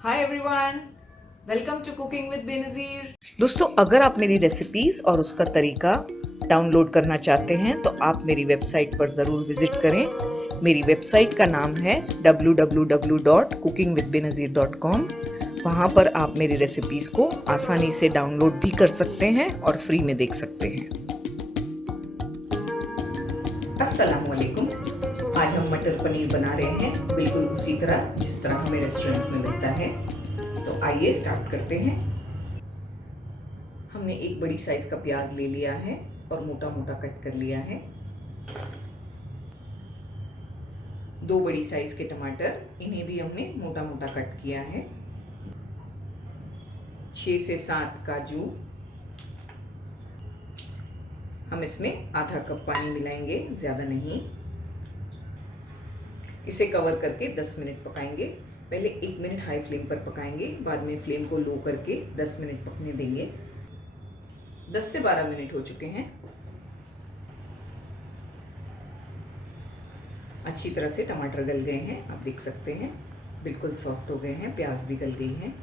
Hi everyone, welcome to cooking with Benazir. दोस्तों, अगर आप मेरी रेसिपीज और उसका तरीका डाउनलोड करना चाहते हैं तो आप मेरी वेबसाइट पर ज़रूर विजिट करें। मेरी वेबसाइट का नाम है www.cookingwithbenazir.com। वहाँ पर आप मेरी रेसिपीज को आसानी से डाउनलोड भी कर सकते हैं और फ्री में देख सकते हैं। अस्सलाम वालेकुम। आज हम मटर पनीर बना रहे हैं बिल्कुल उसी तरह जिस तरह हमें रेस्टोरेंट्स में मिलता है। तो आइए स्टार्ट करते हैं। हमने एक बड़ी साइज का प्याज ले लिया है और मोटा मोटा कट कर लिया है। 2 बड़ी साइज के टमाटर, इन्हें भी हमने मोटा मोटा कट किया है। 6 से 7 काजू। हम इसमें आधा कप पानी मिलाएंगे, ज़्यादा नहीं। इसे कवर करके 10 मिनट पकाएंगे। पहले 1 मिनट हाई फ्लेम पर पकाएंगे, बाद में फ्लेम को लो करके 10 मिनट पकने देंगे। 10 से 12 मिनट हो चुके हैं। अच्छी तरह से टमाटर गल गए हैं, आप देख सकते हैं बिल्कुल सॉफ्ट हो गए हैं, प्याज भी गल गई है।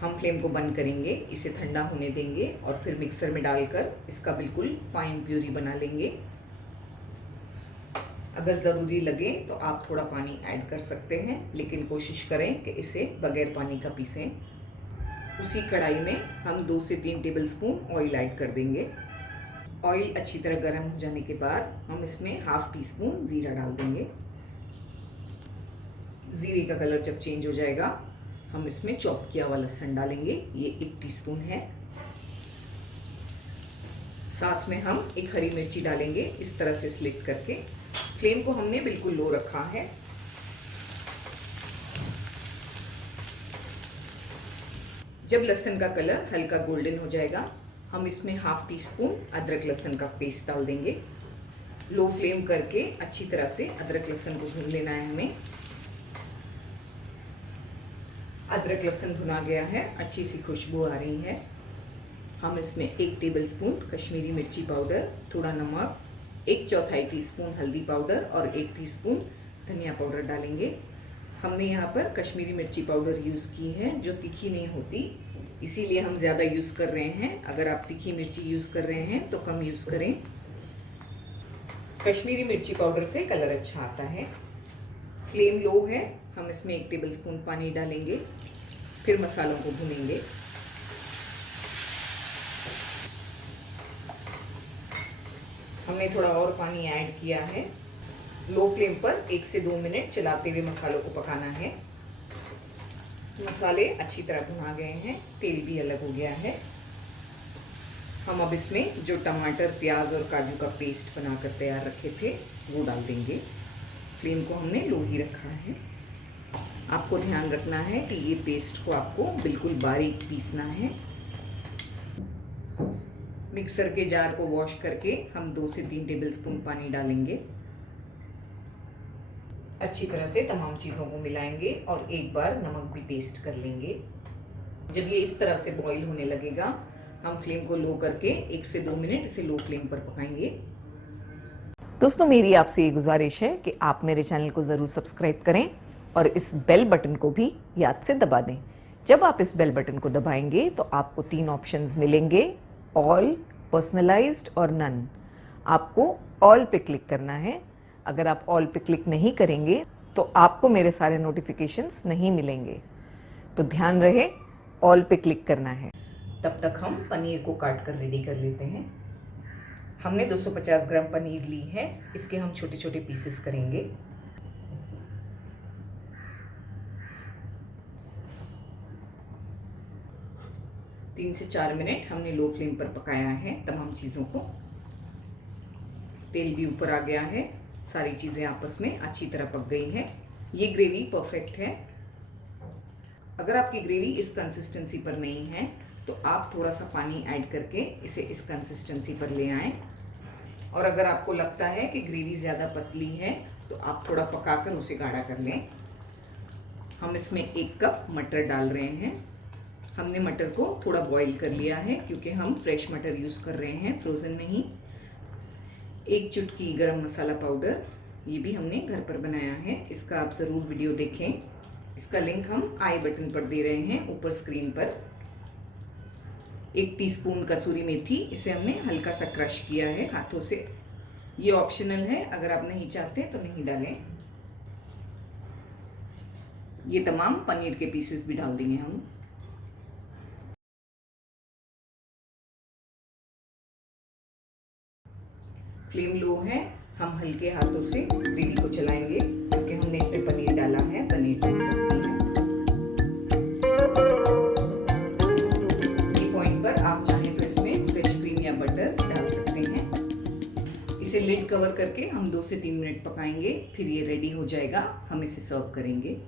हम फ्लेम को बंद करेंगे, इसे ठंडा होने देंगे और फिर मिक्सर में डालकर इसका बिल्कुल फाइन प्यूरी बना लेंगे। अगर ज़रूरी लगे तो आप थोड़ा पानी ऐड कर सकते हैं, लेकिन कोशिश करें कि इसे बगैर पानी का पीसें। उसी कढ़ाई में हम 2 से 3 टेबलस्पून ऑयल ऐड कर देंगे। ऑयल अच्छी तरह गर्म हो जाने के बाद हम इसमें ½ टीस्पून ज़ीरा डाल देंगे। ज़ीरे का कलर जब चेंज हो जाएगा, हम इसमें चॉप किया हुआ लहसुन डालेंगे, ये 1 टीस्पून है। साथ में हम एक हरी मिर्ची डालेंगे, इस तरह से स्लिट करके। फ्लेम को हमने बिल्कुल लो रखा है। जब लहसुन का कलर हल्का गोल्डन हो जाएगा, हम इसमें ½ टीस्पून अदरक लहसुन का पेस्ट डाल देंगे। लो फ्लेम करके अच्छी तरह से अदरक लहसुन को भून लेना है हमें। अदरक लहसुन भुना गया है, अच्छी सी खुशबू आ रही है। हम इसमें 1 टेबलस्पून कश्मीरी मिर्ची पाउडर, थोड़ा नमक, 1/4 टीस्पून हल्दी पाउडर और 1 टीस्पून धनिया पाउडर डालेंगे। हमने यहाँ पर कश्मीरी मिर्ची पाउडर यूज़ की है, जो तीखी नहीं होती, इसीलिए हम ज़्यादा यूज़ कर रहे हैं। अगर आप तीखी मिर्ची यूज़ कर रहे हैं तो कम यूज़ करें। कश्मीरी मिर्ची पाउडर से कलर अच्छा आता है। फ्लेम लो है, हम इसमें 1 टेबलस्पून पानी डालेंगे, फिर मसालों को भूनेंगे। हमने थोड़ा और पानी ऐड किया है। लो फ्लेम पर 1 से 2 मिनट चलाते हुए मसालों को पकाना है। मसाले अच्छी तरह भुना गए हैं, तेल भी अलग हो गया है। हम अब इसमें जो टमाटर, प्याज और काजू का पेस्ट बनाकर तैयार रखे थे वो डाल देंगे। फ्लेम को हमने लो ही रखा है। आपको ध्यान रखना है कि ये पेस्ट को आपको बिल्कुल बारीक पीसना है। मिक्सर के जार को वॉश करके हम 2 से 3 टेबलस्पून पानी डालेंगे। अच्छी तरह से तमाम चीज़ों को मिलाएंगे और एक बार नमक भी टेस्ट कर लेंगे। जब ये इस तरह से बॉईल होने लगेगा, हम फ्लेम को लो करके 1 से 2 मिनट इसे लो फ्लेम पर पकाएंगे। दोस्तों, मेरी आपसे ये गुजारिश है कि आप मेरे चैनल को ज़रूर सब्सक्राइब करें और इस बेल बटन को भी याद से दबा दें। जब आप इस बेल बटन को दबाएंगे तो आपको 3 ऑप्शंस मिलेंगे, ऑल, पर्सनलाइज्ड और नन। आपको ऑल पे क्लिक करना है। अगर आप ऑल पे क्लिक नहीं करेंगे तो आपको मेरे सारे नोटिफिकेशंस नहीं मिलेंगे, तो ध्यान रहे ऑल पे क्लिक करना है। तब तक हम पनीर को काट कर रेडी कर लेते हैं। हमने 250 ग्राम पनीर ली है, इसके हम छोटे छोटे पीसेस करेंगे। तीन से 4 मिनट हमने लो फ्लेम पर पकाया है तमाम चीज़ों को। तेल भी ऊपर आ गया है, सारी चीज़ें आपस में अच्छी तरह पक गई हैं। ये ग्रेवी परफेक्ट है। अगर आपकी ग्रेवी इस कंसिस्टेंसी पर नहीं है तो आप थोड़ा सा पानी ऐड करके इसे इस कंसिस्टेंसी पर ले आएँ। और अगर आपको लगता है कि ग्रेवी ज़्यादा पतली है तो आप थोड़ा पकाकर उसे गाढ़ा कर लें। हम इसमें 1 कप मटर डाल रहे हैं। हमने मटर को थोड़ा बॉईल कर लिया है क्योंकि हम फ्रेश मटर यूज़ कर रहे हैं, फ्रोज़न नहीं। 1 चुटकी गरम मसाला पाउडर, ये भी हमने घर पर बनाया है, इसका आप ज़रूर वीडियो देखें। इसका लिंक हम आई बटन पर दे रहे हैं ऊपर स्क्रीन पर। 1 टीस्पून कसूरी मेथी, इसे हमने हल्का सा क्रश किया है हाथों से। ये ऑप्शनल है, अगर आप नहीं चाहते तो नहीं डालें। ये तमाम पनीर के पीसेस भी डाल देंगे हम। फ्लेम लो है, हम हल्के हाथों से ग्रेवी को चलाएंगे क्योंकि हमने इसमें पनीर डाला है, पनीर टूट सकती है। ये पॉइंट पर आप चाहें तो इसमें फ्रेश क्रीम या बटर डाल सकते हैं। इसे लिड कवर करके हम 2 से 3 मिनट पकाएंगे, फिर ये रेडी हो जाएगा, हम इसे सर्व करेंगे।